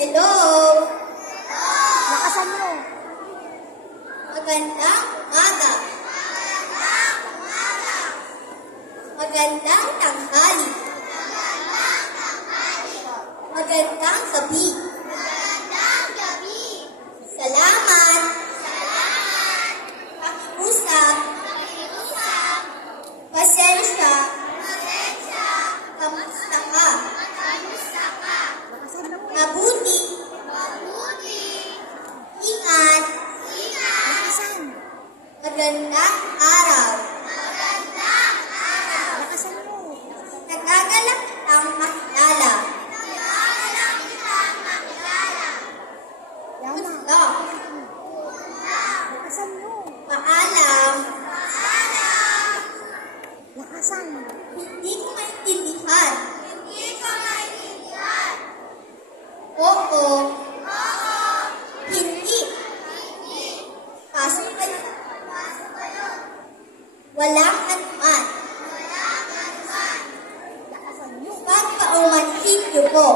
Hello! Lakasan mo. Magandang umaga. Magandang tanghali. Magandang gabi. Salamat. Pakiusap. Pasensya. Kamusta ka? Mabuti. Ingat. Lakasan. Magandang araw. Lakasan mo. Nagagalak kitang makilala. Yama. Gusto. Lakasan mo. Paalam. Lakasan. Hindi ko maintindihan. Oo. Hindi. Pasok kayo. Walang anuman. Lakasan mo. Pagpaumanhin niyo po.